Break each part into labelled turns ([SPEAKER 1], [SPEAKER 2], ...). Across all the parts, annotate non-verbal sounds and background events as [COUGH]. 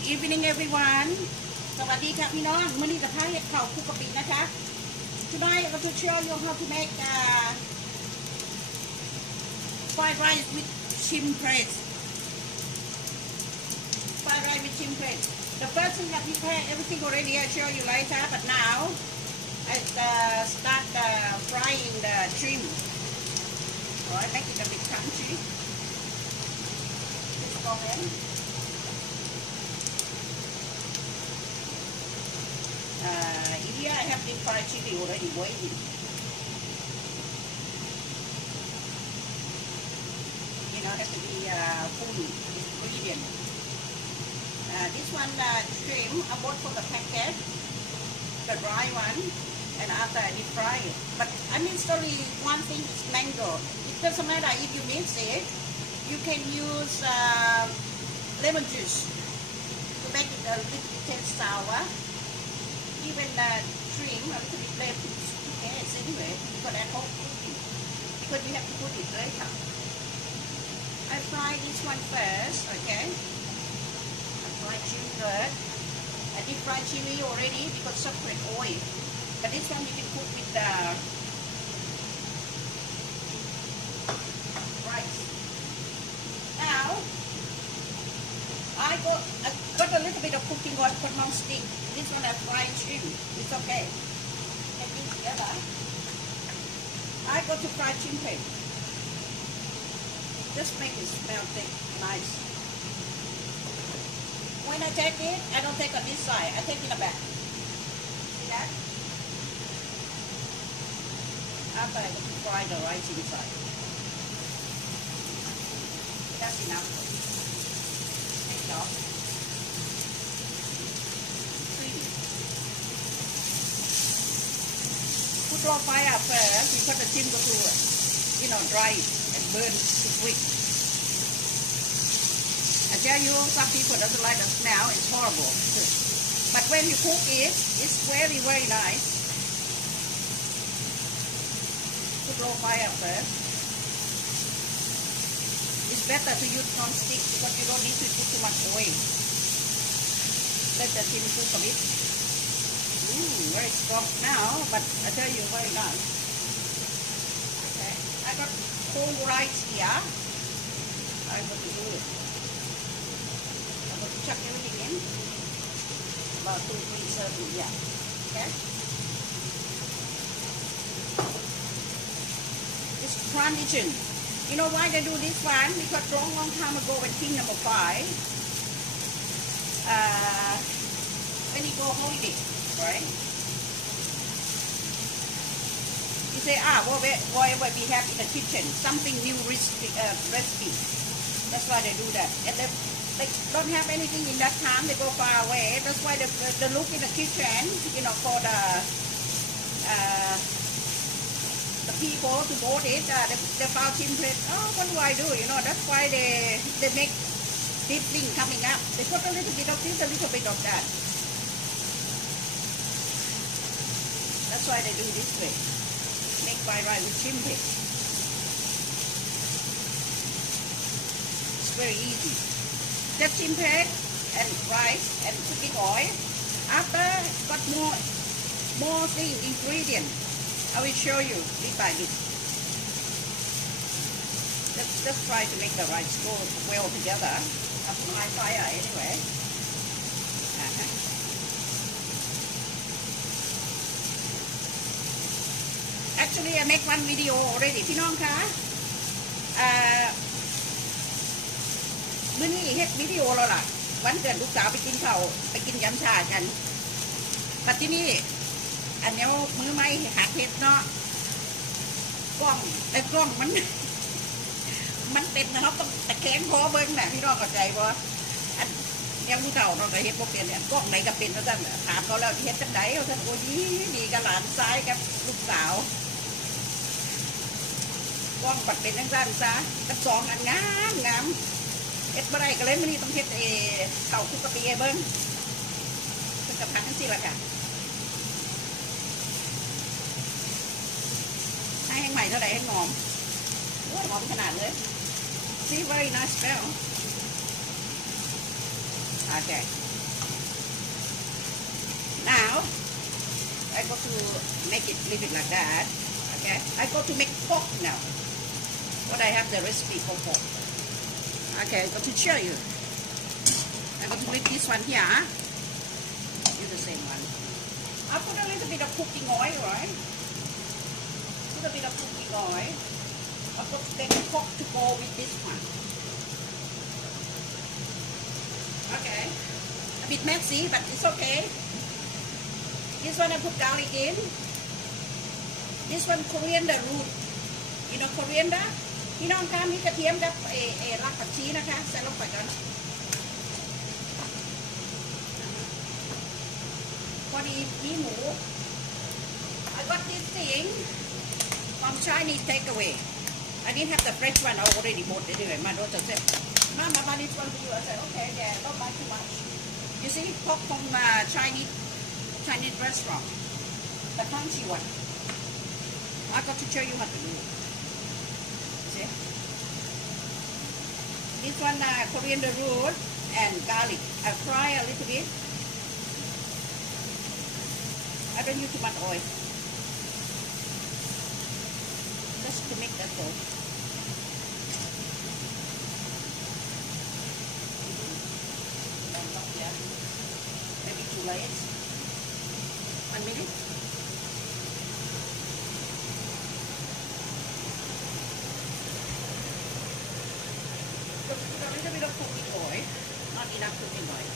[SPEAKER 1] Good evening everyone สวัสดีค่ะพี่น้องมื่อนี้กับท้าเห็ดเข่าคุกกะปินะคะ Tonight I'm going to show you how to make uh, fried rice with chimpres fried rice with chimpres The first thing I prepare everything already I show you later but now I uh, start uh, frying the shrimp Alright, make it a bit crunchy Just go ahead Here I have deep fried chili already waiting. You know, has to be uh, full ingredient. Uh, this one uh, shrimp I bought for the packet, the dry one, and after I deep fry it. But I mean, only one thing is mango. It doesn't matter if you mix it. You can use uh, lemon juice to make it a little bit sour even the shrimp a little bit left yes anyway because at home cooking because we have to put it later I fry this one first okay? I fry shrimp first I deep fry chili already because separate oil but this one you can cook with the rice. Now I got I got a little bit of cooking oil for non-stick. This I fried shrimp. It's okay. Take it together. I got to fry head. Just make it smell thick, nice. When I take it, I don't take on this side. I take it in the back. See that? After I fry the rice inside. That's enough. Take it off. Put low fire first because the steam go to, you know, dry and burn too quick. I tell you, some people doesn't like the smell. It's horrible. [LAUGHS] But when you cook it, it's very, very nice. Put low fire first. It's better to use non-stick because you don't need to put too much oil. Let the steam cook a bit. Very soft now, but I tell you, very nice. Okay, I got whole rice here. I'm going to do it. I'm going to chuck everything in. About two, yeah. Okay. It's tradition. You know why they do this one? Because long, long time ago when King number five, uh, when he go holiday, right? You say, ah, what we, whatever we have in the kitchen, something new recipe, uh, recipe. That's why they do that. And they, they don't have anything in that time, they go far away. That's why they, look in the kitchen, you know, for the, uh, the people to vote it, uh, they, they found him oh, what do I do? You know, that's why they, they make this thing coming up. They put a little bit of this, a little bit of that. That's why they do this way. Make fried rice with chimney. It's very easy. Just chimney and rice and cooking oil. After got more more thing ingredient. I will show you bit by bit. Let's just try to make the rice go well together. High fire anyway. Actually, I make one video already พี่น้องคะอ่ามื่อนี้เฮ็ดวิดีโอแล้วล่ะ วันเกิดลูกสาวไปกินข้าวไปกินยำชากันแต่ที่นี่อันนี้มือไม้หักเห็ดเนาะกล้องแต่กล้องมัน มันเป็นนะครับต้องตะแคงคอเบิ้งน่ะพี่น้องเข้าใจบ่อันยังผู้เฒ่าเนาะก็เฮ็ดบ่เป็นเนี่ยกล้องไหนก็เป็นเท่านั้นถามเขาแล้วเฮ็ดจังไดเขาท่านโอ้ยดีกับหลานซ้ายกับลูกสาว กล้องปัดเป็นทั้งด้านซะกับสองอันงามงามเฮ็ดบ่ได้ก็เลยมื้อนี้ต้องเฮ็ดเอเต่าคุกกะปิเบิ้งเป็นกระพันทั้งซี่ละค่ะให้แห้งใหม่เท่าไหร่ให้งหอมโอ้ยหอมขนาดเลยซีไว้น่ nice smell อาจจะ now I go to make it leave it like that okay I go to make pork now What I have the recipe for pork. Okay, I'm going to show you. I'm going to make this one here. Use the same one. I put a little bit of cooking oil, right? Put a bit of cooking oil. I put the pork to go with this one. Okay. A bit messy, but it's okay. This one I put garlic in. This one coriander root. You know coriander? พี่น้องคะมีกระเทียมกับเอเอรากผักชีนะคะใส่ลงไปก่อนพอดีมีหมู I got this thing from Chinese takeaway I didn't have the fresh one I already bought it anyway my daughter said Mom I buy this one for you I said okay yeah don't buy too much you see pork from uh, Chinese Chinese restaurant the crunchy one I got to show you how to do it This one uh, coriander root and garlic. I fry a little bit. I don't use too much oil. Just to make that all. Maybe two layers. One minute. Put a little bit of cooking oil, not enough cooking oil.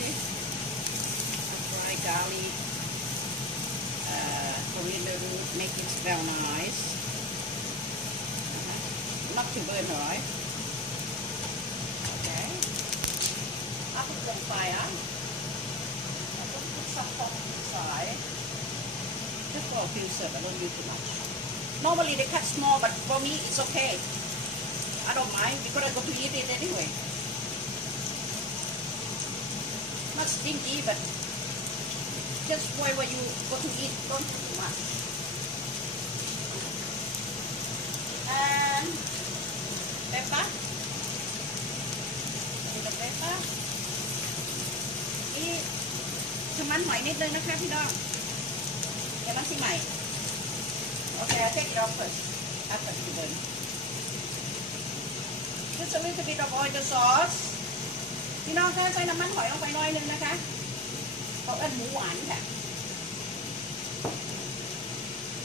[SPEAKER 1] You? I garlic, uh, coriander root, make it smell nice. Uh-huh. Not to burn, alright? Okay of fire. I just put some pot inside. Just for a few serve, I don't do too much. Normally they cut small, but for me it's okay. I don't mind because I go to eat it anyway. Not stinky, but just why when you go to eat, don't do too much. มันหอยนิดนึงนะคะพี่น้องเดี๋ยวมันสิใหม่โอเค I'll take it off first after you burn just a little bit of oyster sauce พี่น้องคะใส่น้ำมันหอยลงไปหน่อยนึงนะคะเพราะเอิ้นหมูหวานค่ะ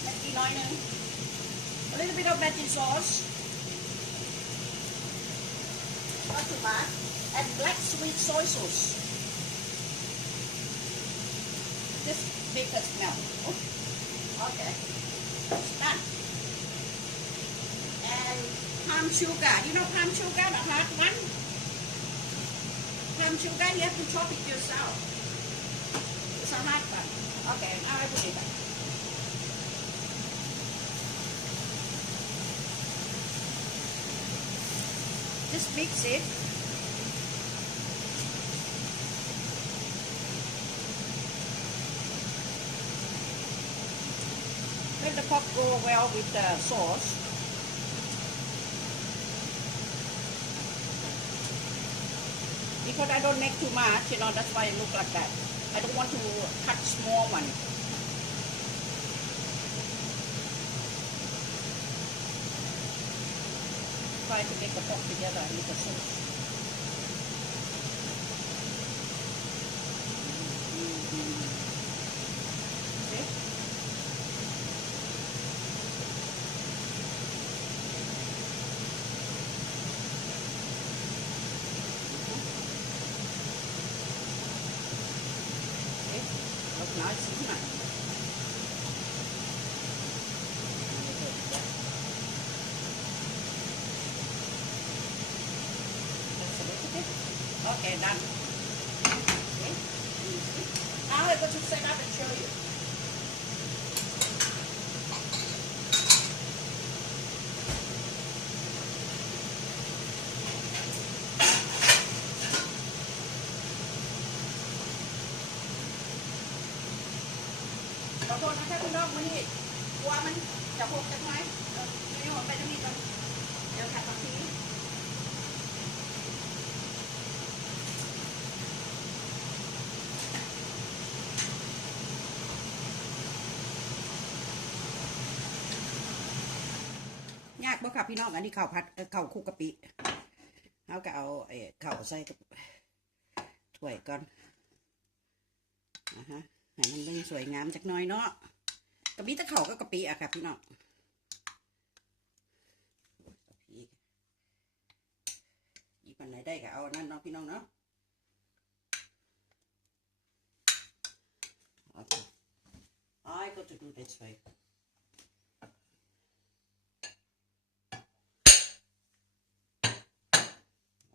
[SPEAKER 1] เล็กน้อยนึง a little bit of magic sauce not too much and black sweet soy sauce Just make the smell. Okay. And palm sugar. You know palm sugar, the hard one? Palm sugar, you have to chop it yourself. It's a hard one. Okay, now I put it back. Just mix it. Pork go well with the sauce. Because I don't make too much, you know, that's why it look like that. I don't want to cut small one. Try to make the pork together with the sauce. See? Okay, look Okay, done. Okay. Going to set up and show you. โทษนะคะพี่น้องมันนี่กลัวมันจะหกจะไหมไม่ได้หมไปตรงนี้ก่อนเดี๋ยวขัดตรงนี้ยากบ่ครับพี่น้องอันนี้ข้าวผัดเอ่าคุกกะปิเอาก็เอาไอ้ข้าใส่กับถ้วยก่อนนะฮะ ให้มันเป็นสวยงามจักน่อยเนาะกะปิตะเข้าก็กะปิอะครับพี่น้องกะปิอีกปันไหนได้ก็เอานั่นเนาะพี่น้องเนาะโอเค I got to do this way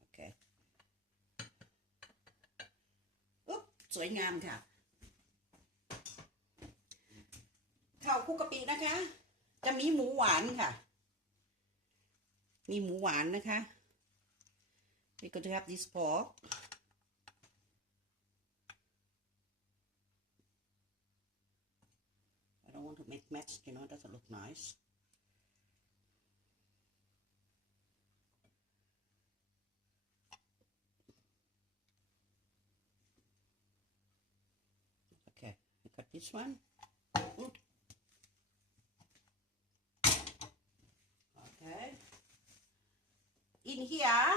[SPEAKER 1] Okay. อุ๊บสวยงามค่ะ ข้าวคุกกะปินะคะ จะมีหมูหวานค่ะ มีหมูหวานนะคะ we going to have this pork I don't want to make mess you know it doesn't look nice Okay, I got this one. In here,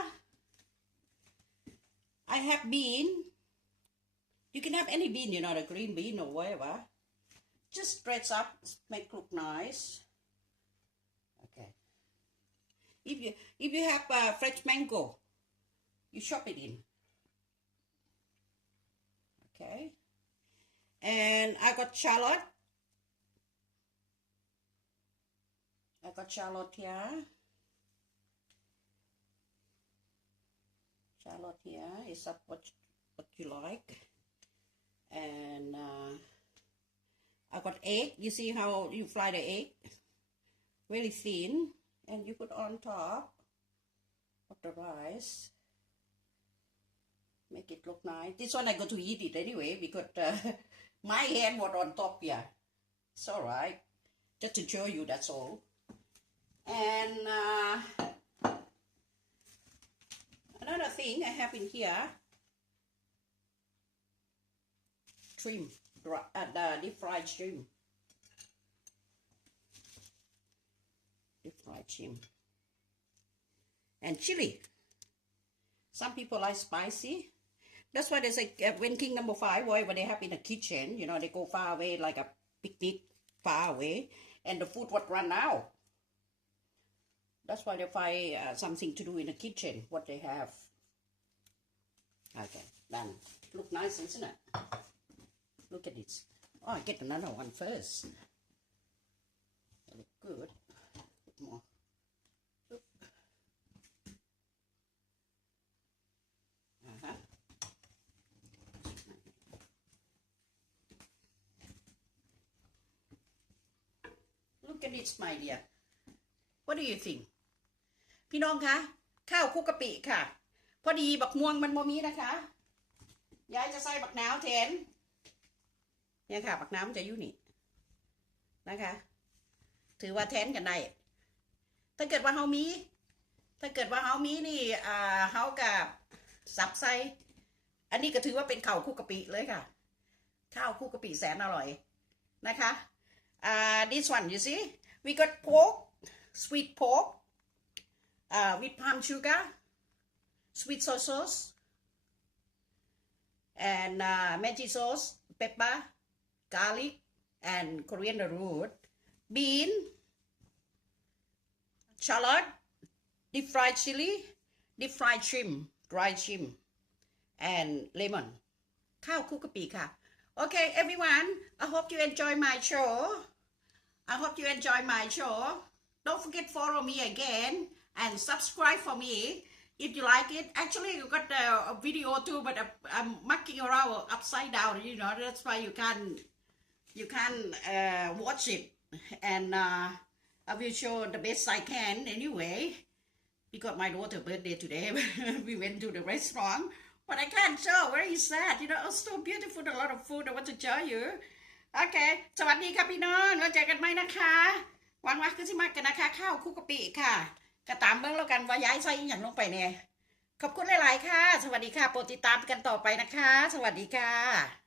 [SPEAKER 1] I have bean. You can have any bean, you know, the green bean or whatever. Just dress up, make look nice. Okay. If you if you have uh, fresh mango, you chop it in. Okay. And I got shallot. I got shallot here. Shallot here is up what what you like. And uh, I got egg. You see how you fry the egg? really thin. And you put on top of the rice make it look nice. This one I got to eat it anyway because uh, [LAUGHS] my hand was on top here. It's all right. Just to show you, that's all. And uh, another thing I have in here, dry, uh, the deep fried shrimp. Deep fried shrimp. And chili. Some people like spicy. That's why they say uh, when King number five, when they have in the kitchen, you know, they go far away like a picnic far away, and the food would run out. That's why they find uh, something to do in the kitchen, what they have. Okay, done. Look nice, isn't it? Look at this. Oh, I get another one first. They look good. Put more. Oop. Uh-huh. Look at it, my dear. What do you think? พี่น้องคะข้าวคุกกะปิค่ะ พอดีบักม่วงมันโมมีนะคะยายจะใส่บักนาวแทนเนี่ยค่ะบักน้ำจะอยู่นี่นะคะ ถือว่าแทนกันได้ถ้าเกิดว่าเฮามี ถ้าเกิดว่าเฮามีนี่อ่าเฮากับสับใส่อันนี้ก็ถือว่าเป็นข้าวคุกกะปิเลยค่ะ ข้าวคุกกะปิแสนอร่อยนะคะ uh, this one you see we got pork sweet pork uh, with palm sugar sweet soy sauce and uh, magic sauce pepper garlic and coriander root bean shallot deep fried chili deep fried shrimp dried shrimp and lemon ข้าวคลุกกะปิค่ะ Okay, everyone, I hope you enjoy my show. I hope you enjoy my show. Don't forget follow me again and subscribe for me if you like it. Actually, you got a, a video too, but I- I'm mucking around upside down. You know that's why you can you can uh, watch it, and uh, I will show the best I can anyway. Because my daughter birthday today, [LAUGHS] we went to the restaurant. But I can't show. Where is that? You know, it's so beautiful. A lot of food I want to show you. Okay. สวัสดีครับพี่น้อง แล้วเจอกันไหมนะคะ หวังว่าคือสิมากกันนะคะ ข้าวคลุกกะปิค่ะ ก็ตามเบิ่งแล้วกันว่าย้ายใส่อหย่างลงไปเนี่ยขอบคุณหลาย ๆ ค่ะ สวัสดีค่ะ โปรดติดตามกันต่อไปนะคะ สวัสดีค่ะ